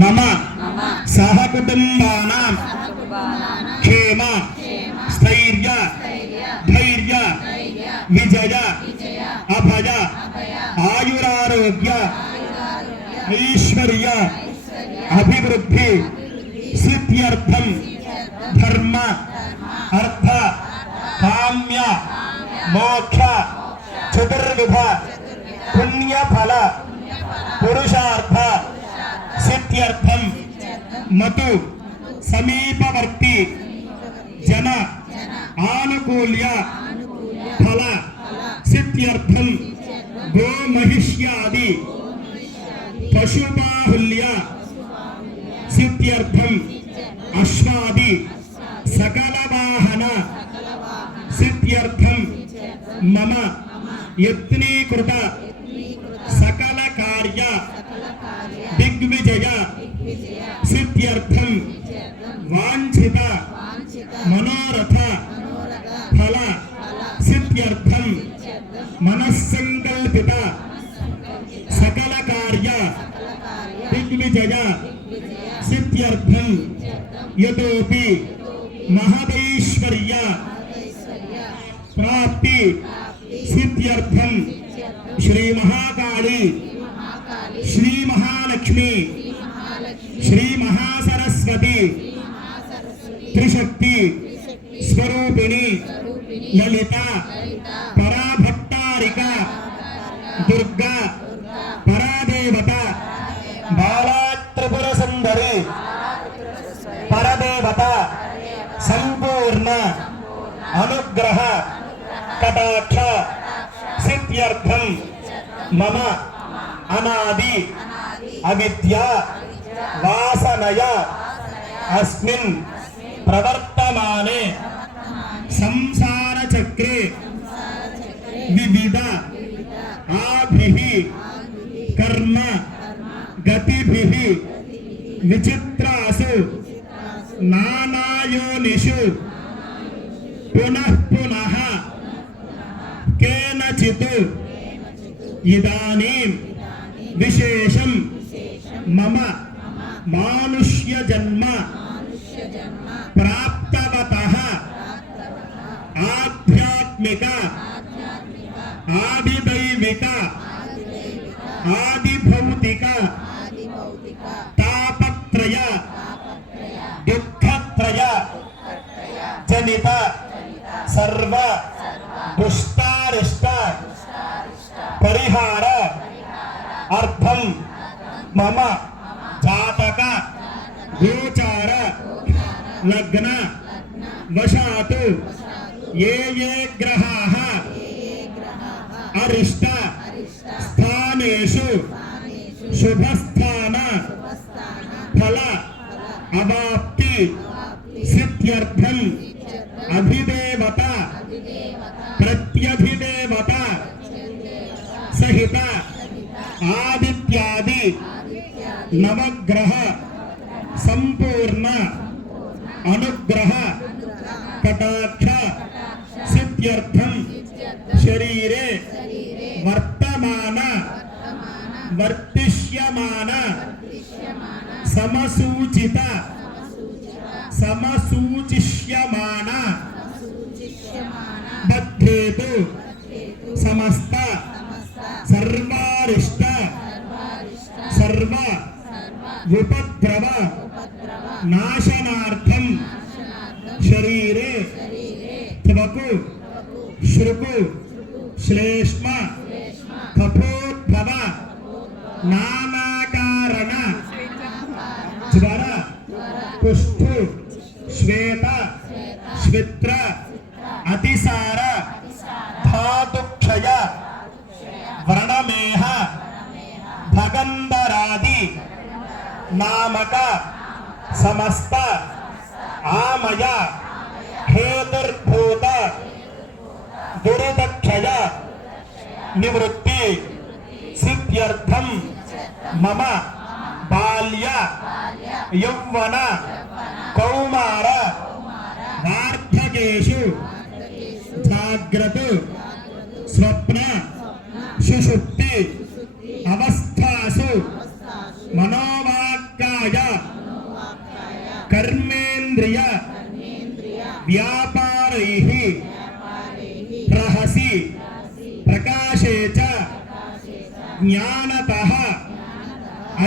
మమ మమ సహకుటుంబానాం సహకుటుంబానాం క్షేమ క్షేమ స్థైర్య స్థైర్య ధైర్య ధైర్య విజయ విజయ అభయ అభయ ఆయురారోగ్య ఆయురారోగ్య ఐశ్వర్య ఐశ్వర్య అభివృద్ధి సిద్ధ్యర్థం ధర్మ అర్థ కామ్య మోక్ష చతుర్విధ పుణ్యఫల పురుషార్థ సిద్ధ్యర్థం मतु समीपवर्ती, जन, आनुकूल्य, फल सिद्ध्यर्थम गो महिष्यादि पशुबाहुल्य सिद्ध्यर्थम अश्वादि सकल वाहन सिद्ध्यर्थम मम, यत्नीकृत सकल कार्य सिद्ध्यर्थम वांछित मनोरथ फल सिद्ध्यर्थम मनस्संकल्पित सकल कार्य दिग्विजय सिद्ध्यर्थम यतोपि महदैश्वर्य प्राप्ति सिद्ध्यर्थम श्री महाकाली श्री महालक्ष्मी శ్రీ మహాసరస్వతి. త్రిశక్తి. స్వరూపిణి. లలిత. పరాభట్టారిక. దుర్గా. పరాదేవత. బాలాత్రిపుర సుందరి పరదేవత. సంపూర్ణ. అనుగ్రహ. కటాక్ష. సిద్ధ్యర్థం. మమ. అనాది. అవిద్య. వాసనయ అస్మిన్ ప్రవర్తమానే సంసార చక్రే వివిధ ఆభి కర్మ గతిభి విచిత్రాసు నానాయోనిషు పునః పునః కేనచిత్ ఇదానీం విశేషం మమ मनुष्य जन्म प्राप्तवत। आध्यात्मिक। आदिदैविक। आदिभौतिक। तापत्रय। दुखत्रय। जनित। सर्व। दुष्टारिष्ट। परिहार। अर्थम मम। గోచార లగ్న వశాత్ ఏ ఏ గ్రహాः అరిష్ట స్థానేషు శుభస్థాన ఫల అవాప్తి సిద్ధ్యర్థం అధిదేవత ప్రత్యధిదేవత సహిత ఆదిత్యాది నవగ్రహ संपूर्ण अनुग्रह कटाक्ष सिद्ध्यर्थम शरीरे वर्तमान वर्तिष्यमान समसूचित समसूचिष्यमान दत्तेतु समस्त सर्वारिष्ट सर्वा उपद्रव नाशनार्थम शरीरे त्वकु श्रुकु श्लेष्म कपोद्भव नानाकारण ज्वर कुष्ठ श्वेत श्वित्र अतिसार नामक समस्त आमय हेतुर्भूत दुर्दक्षय निवृत्ति सिद्ध्यर्थम मम बाल्य यौवन कौमार वार्धकेषु जाग्रत स्वप्न सुषुप्ति अवस्थासु मनो कर्मेन्द्रिय व्यापार रहसी, प्रकाशे ज्ञानत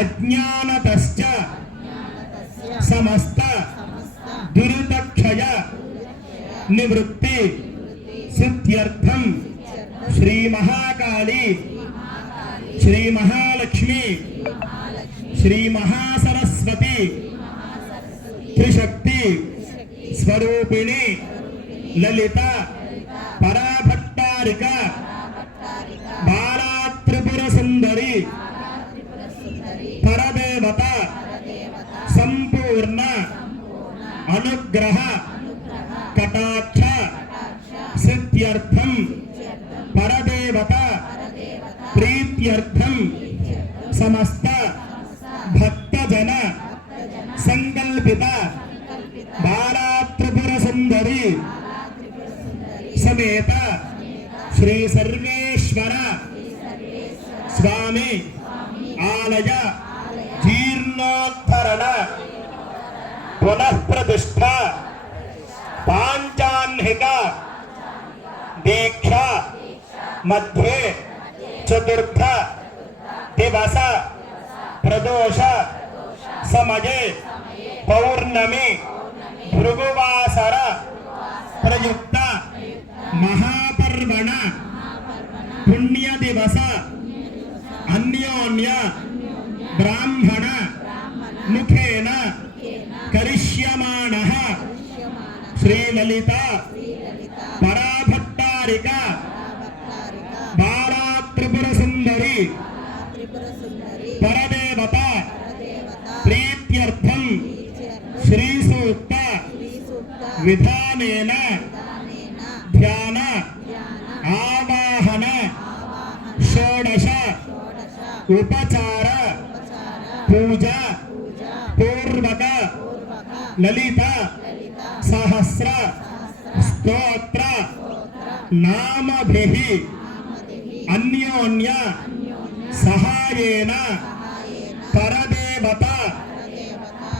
अज्ञानत समस्त दुर्दक्षय निवृत्ति। सिद्ध्यर्थ श्री महाकाली श्री महालक्ष्मी श्री महा सरस्वती त्रिशक्ति स्वरूपिणी ललिता पराभट्टारिका बाला त्रिपुर सुंदरी परदेवता संपूर्ण अनुग्रह कल्पिता। बाला त्रिपुर सुंदरी समेत। श्री सर्वेश्वर। स्वामी। आलय। जीर्णोद्धरण। पुनः प्रतिष्ठा पांचान्हिक दीक्षा। मध्ये। चतुर्थ। दिवस। प्रदोष। समझे पौर्णमी भृगुवासर प्रयुक्त महापर्वण पुण्य दिवस अन्योन्य ब्राह्मण मुखेन करिष्यमाणः श्रीललिता पराभक्तारिका విధానేన ధ్యాన ఆవాహన షోడశ ఉపచార పూజ పూర్వక లలిత సహస్ర స్తోత్ర నామభిః అన్యోన్య సహాయేన పరదేవత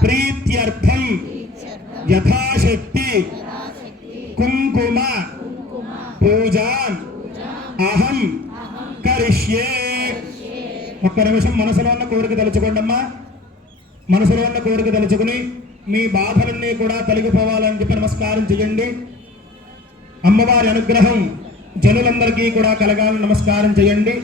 ప్రీత్యర్థం యథాశక్తి. కుంకుమ. పూజాన్ అహం. కరిష్యే. ఒక్క నిమిషం మనసులో ఉన్న కోరిక తలుచుకోండమ్మా. మనసులో ఉన్న కోరిక తలుచుకుని మీ బాధలన్నీ కూడా తొలగిపోవాలని చెప్పి నమస్కారం చేయండి అమ్మవారి అనుగ్రహం జనులందరికీ కూడా కలగాలని నమస్కారం చేయండి